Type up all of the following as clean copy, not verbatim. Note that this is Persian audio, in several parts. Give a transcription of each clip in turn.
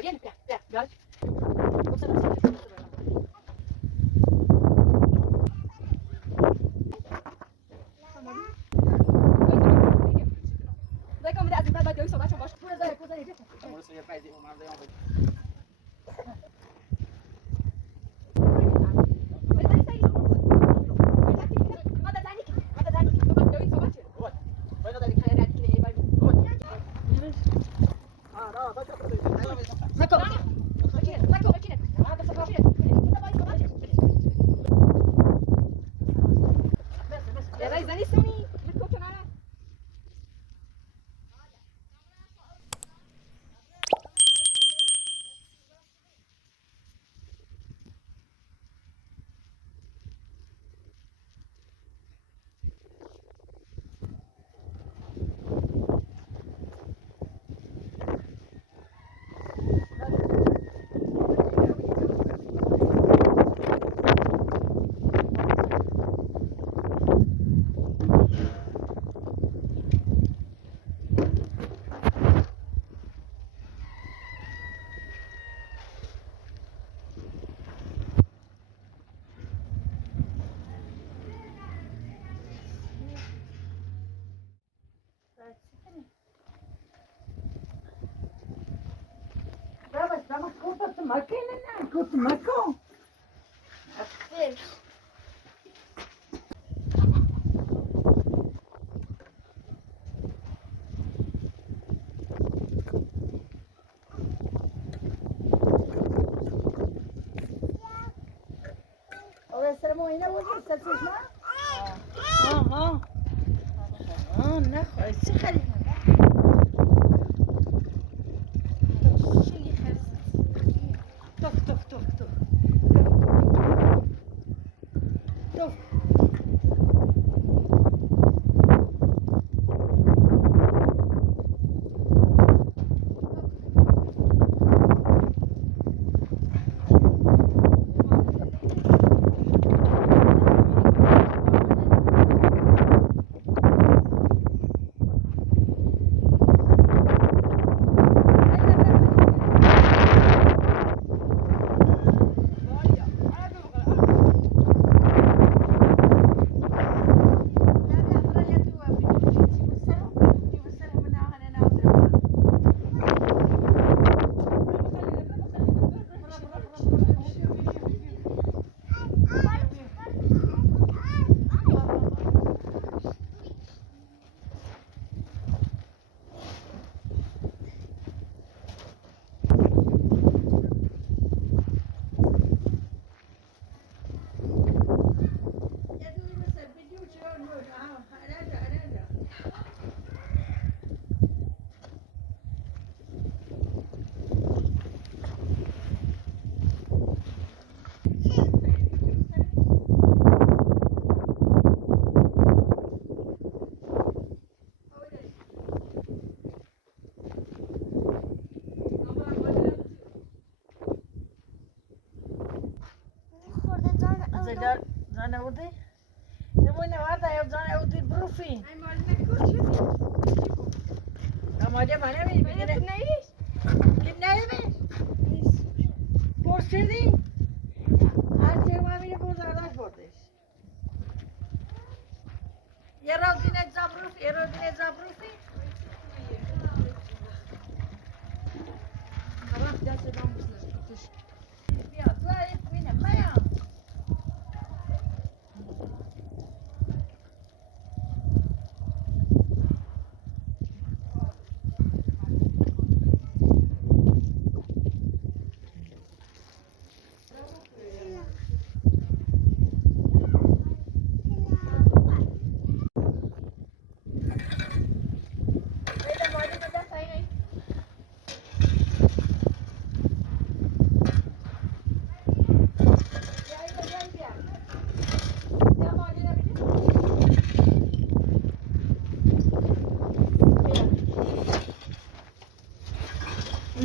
vieni, dai. Cosa non sai? Dai come dai, dai, dai, insomma, faccio pure dai, cosa dici? Amore, se fai di una dei Brava, kurta makine, kurta mako. Seremo yine bugün satışma. Ha. Ne koysun khali. Tok. زن اودی؟ نمونه وارد یا زن اودی بروفی؟ ای مال نکوچی. نماده منه می بگید نیست. kim neymiş? Borçluydu. Her şey var bile bozarlar borç. Yerodine zabrufi. Tamam, biraz selam mısınız? Ya zayıf benim maya.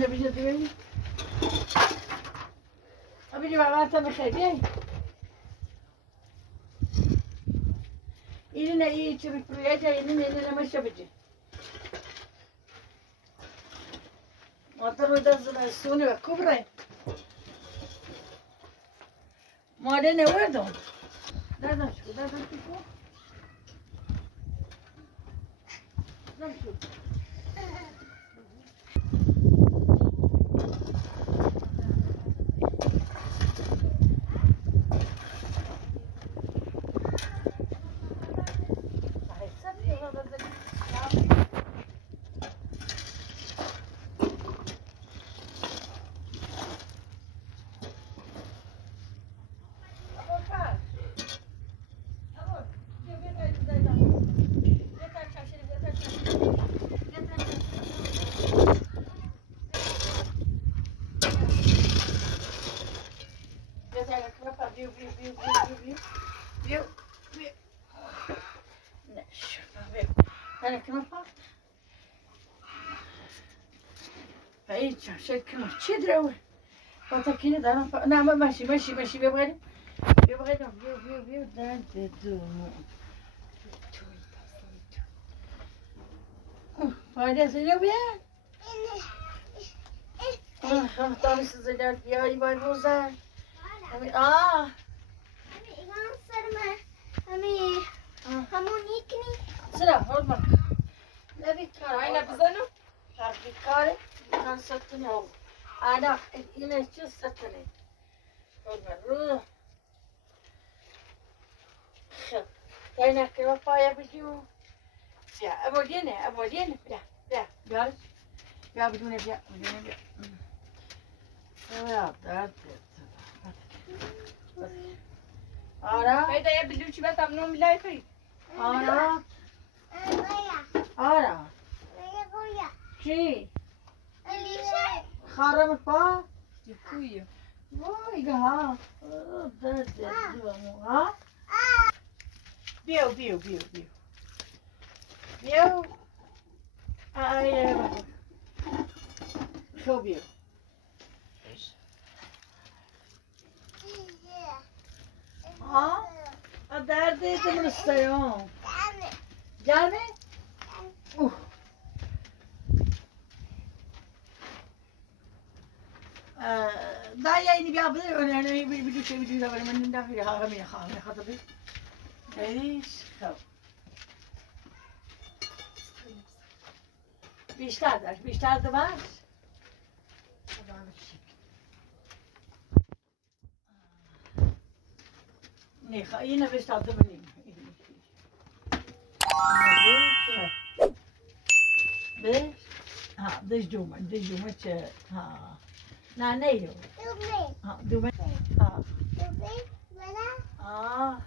Ne bileyim. Abi baba tam خیلی. اینه ای چه بیپریه اینه نمشه بچه. Motor udah زمستونی و کبره ماده نوردم دادم شو دادم شو دادم شو هیچ شکل چی داره؟ پاتاکینه دارم نه ماشی ببریم بیا درد دوم فایده سیلو بیا داری سیزلر بیایی بای بوزن همون یکنی چرا هر بار نبی کار Ayna بزنم. حرفی کاره کار ستونه او آنا اینه چه ستونه هر بار رو خب داینا که پایا بیجو بیا ابودینه بیا بدونه بیا درد آره Hayda ya بلوچی باتم نوم لای توی. آره آره چی؟ خارم پا؟ Дякую. وای ها درد دومو ها بیو آیه بابا خب بیو ها درد دمرستایم گرمه؟ اوه دا یعنی بیا بده اونها بیدو داره من نمی‌دونم همین خاطر ایش خب بیشتر دمش نه اینو بیشتر دمنیم بیش ها دجومه چه ها نه نیو ها دومه ها آه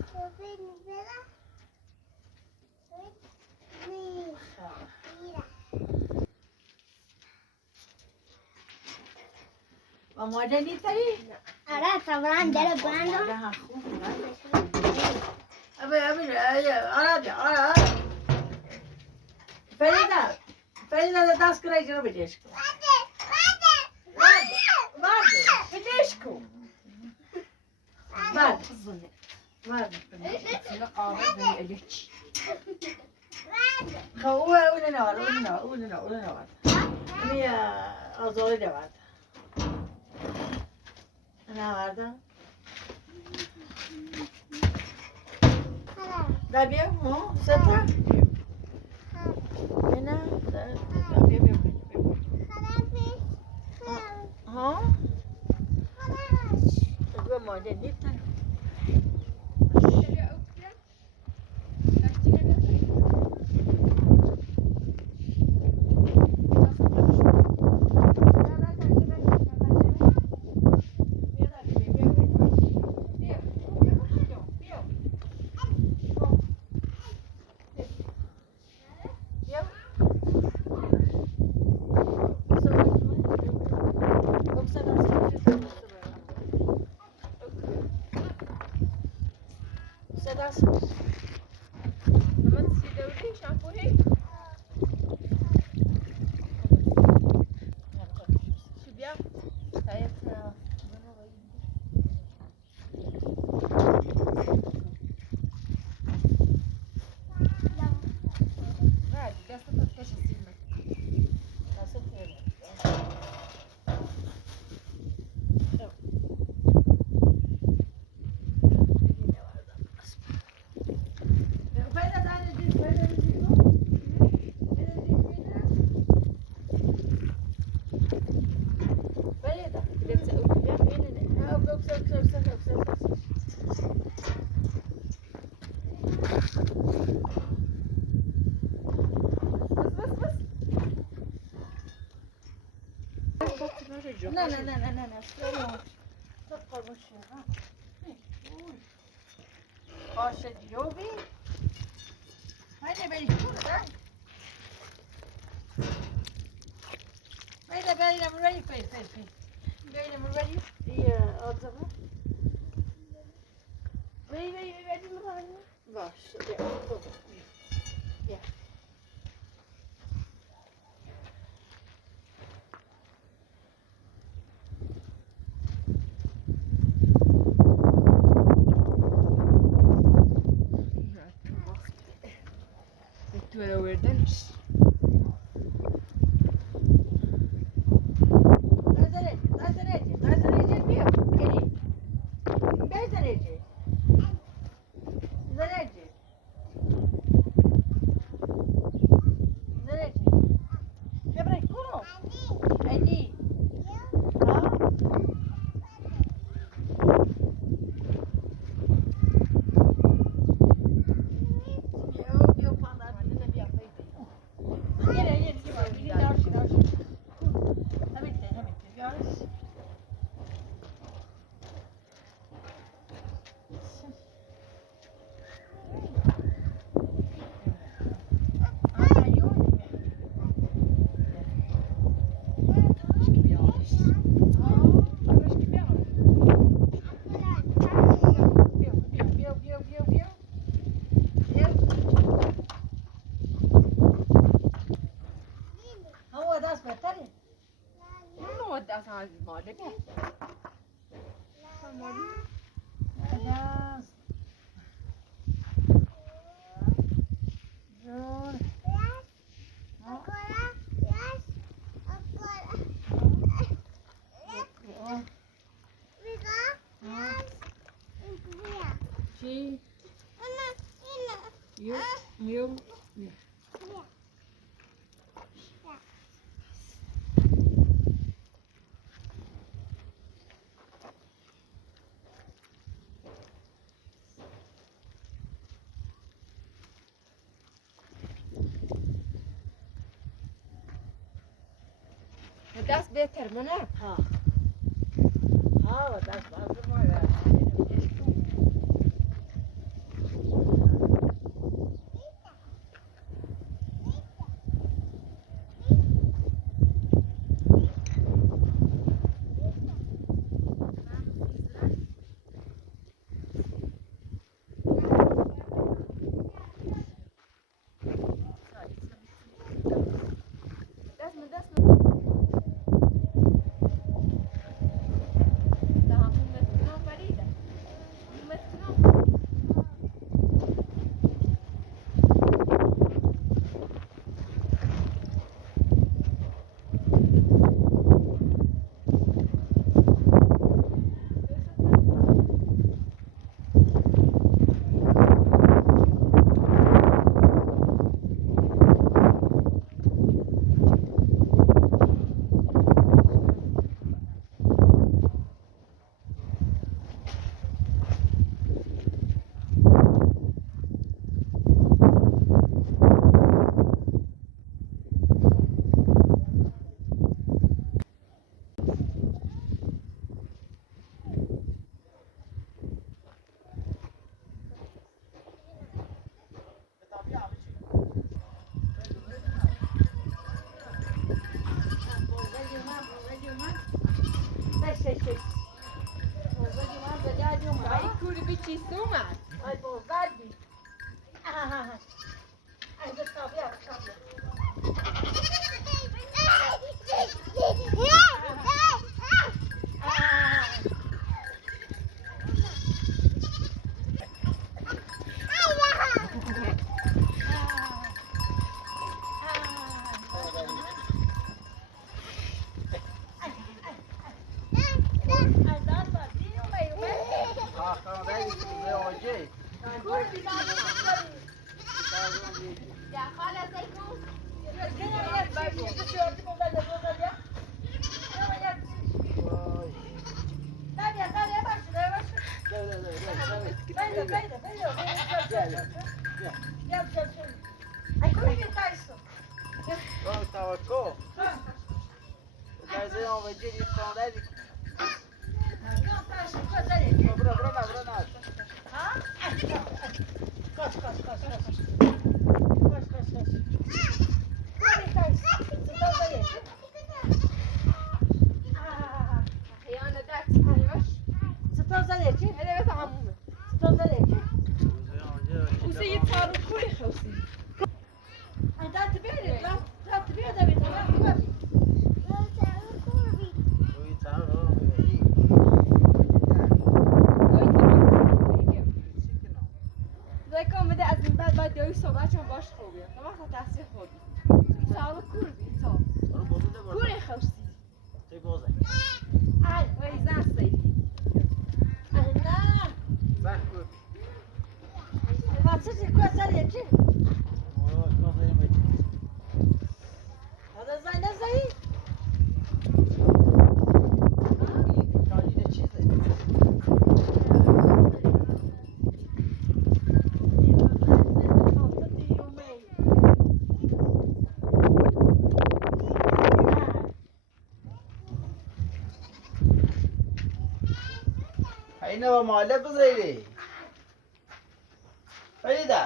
و ماده نیتایی؟ آره طبعا در باندم ماده ها خوب آره فریده دست کرای جلو بدیش کن بدیش کن Şuna kahve böyle eliç. اون نوار می آزاده دواد نوارده دا بیا ستا اینا بیا ها دو ماده نیتن جو نه نه نه نه نه نه سلام تو قربون شما باشه دیوبی haydi beni şurada haydi böyle burayı koy böyle burayı iyi ağzına böyle mi var var ya تو آوردنش از مالک چی؟ میو دست بهتر منه ها دست باز ما Ay kuru bici sumat. Ay bozlar bir. Ay da tabii tabii. Ya خاله زيتون Vamos, Tawaco. O Garzão وجدي صادق Não, tá, coisa aí. برا برا برا ناس Ha? Koş, koş, koş, koş. Koş, koş, koş. Hadi koş. Sıkıldı ye. أحيانا دات سكريمش Sıkıldı ye ki. هذا بس عمومي Sıkıldı ye ki. وسيد صاروا كوري خوسي Ay, dá te ver, dá te ver, David, dá te ver. زي كم بده از این بعد باید دوی صحبت چون باش خوبیه تو وقت تحصیل خودی صاروا كور بيتصاب كوري خوسي Ay, وي زان سيدي ay, na. Patrzcie, koza ye ki. Hadi zay, ne zay? اینو ماله بزیری فریدا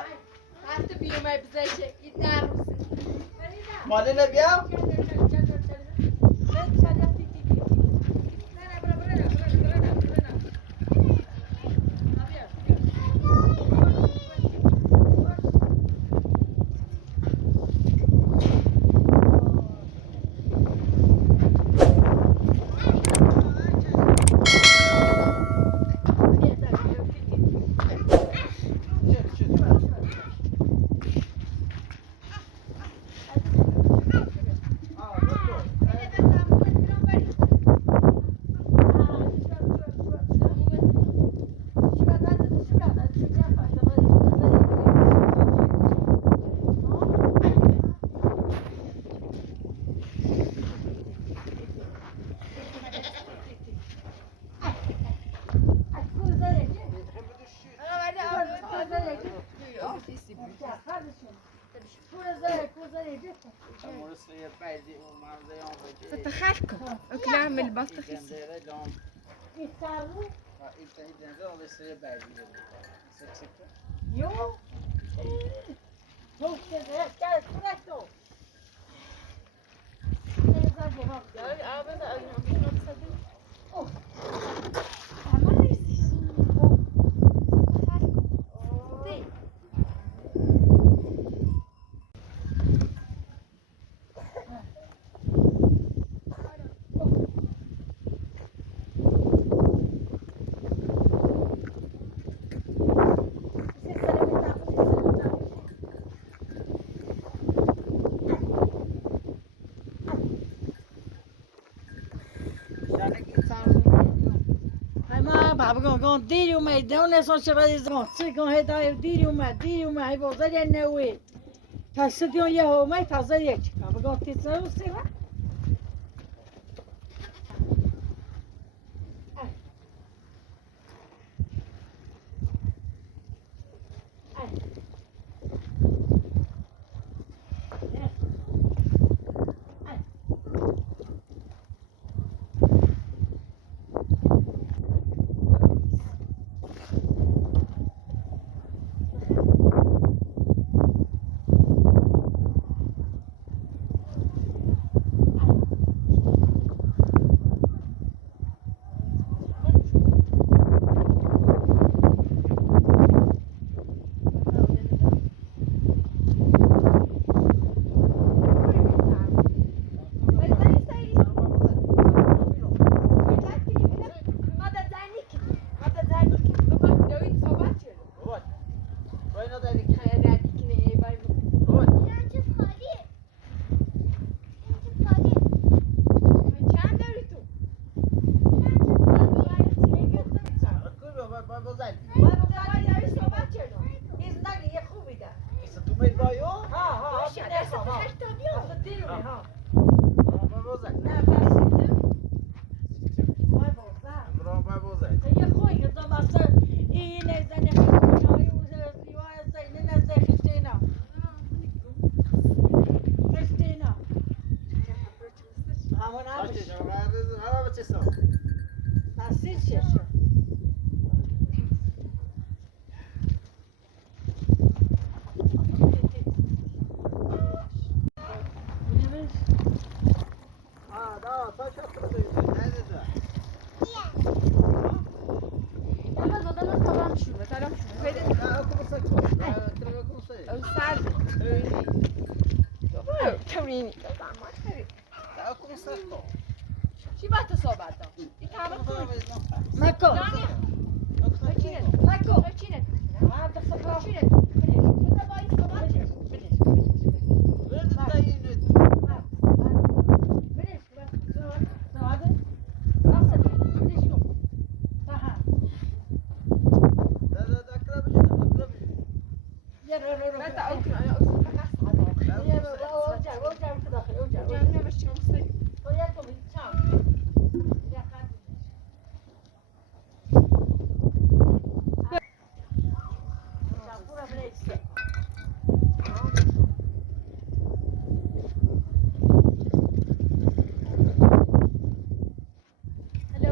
حتی بیومه بزنی این در روزی ماله نبیا تتخلكم اكلام البطخ Yo. Não, você é, cara, correto. Gão diri o meio, deu né só chegar de gão, se gão reda eu diri o meio, aí vou fazer né ué. Tá se deu ia o meio fazer é, cara, gão te só sei lá. Kaç yaşa var? شش. Ha, da, taş attırdı. Nerede de? Ama zaten tamam şunu. Tamam şunu. Böyle Ya okumuşsak koy. Ya tırnak okumuşsak. özel. Öyle. Kevin. Ya okumuşsak koy. چی باید تو صحبت دار؟ این همه کن مکو. بچینه مکو. بچینه ما تصفح. بچینه بچینه باید صحبت Verdi de yine. Da akrabıcı da akrabıcı. من تا اوکی آیا اوکی فقط جمع نمیشه مستقیم هلا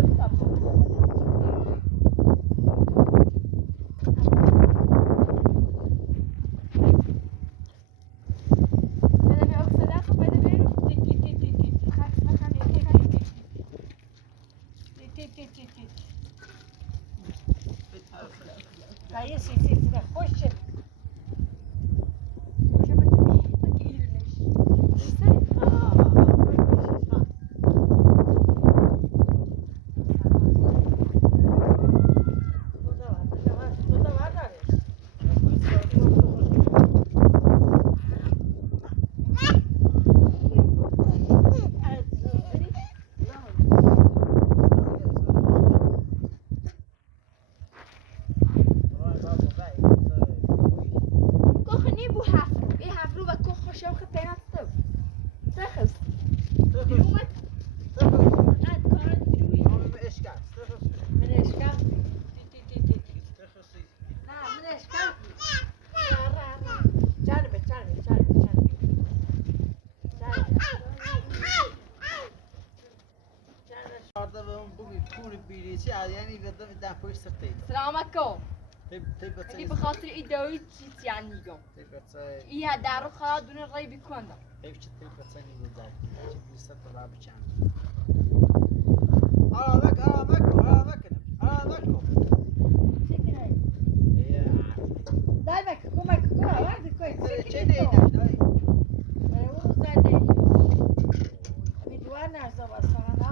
كوخني بو حفرو ايه حفرو و كوخ خشاو خطين هستو تخص يومك قاعد كارت بروي Ama eşkal. من اشكال Tıkısı. لا من اشكال جانبك جانبك جانبك Orada bugün kuru birisi yani bir de fırsatıydı. السلام عليكم Tip اللي بخاطر ايدوي تشيت يعني يوم ايه دارو خلاص دون الري بيكون ده Hepsi tepesini güzel. Bir satır abi çan. Aramak. Ya. دايمك كومك كوما واحد كويس Çene dayı. وزادي بدوانا زوا سانا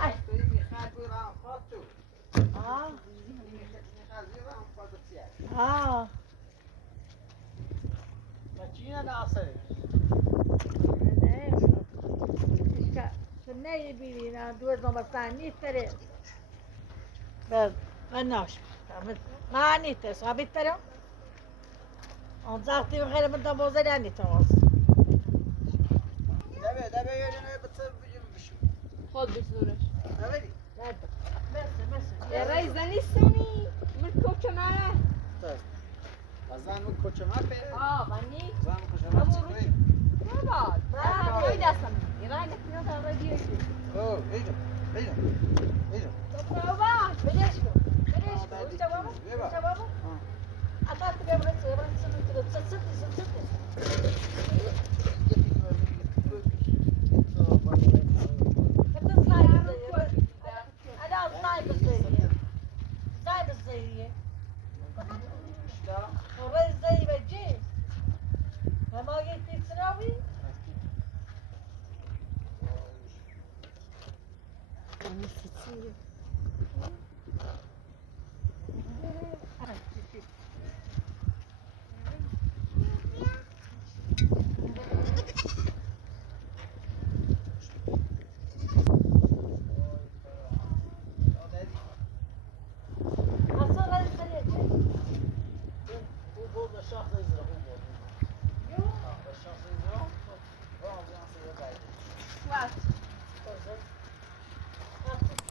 Ay, böyle bir kalbi rahatlatıyor. اه Kalbi rahatlatıyor. اه Makine nasıl? سنة بينا دوز نمبر ثاني ترى بس ما ناش ما نيته صابت ترى on zaten غير من دموزه يعني تواص Debe yerine bıtsın büyümüş. خد بسرعة Evet. بس يا ريس زنيسوني مركو كمانا Azan mı koçama pe? اه غني Azan mı koçama çıkıyor? ما بعد ما رايد اصلا يرايد كنا ترى ديشو Oo, iyice. بابا بلاشكو وش بابا وش بابا أعطاك قبل سنة كده ست أنا صايب الزينية صايب الزينية الرئيس زي ما تجي ما قلت تسراوي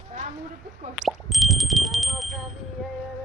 بعمر بكش ما كان لي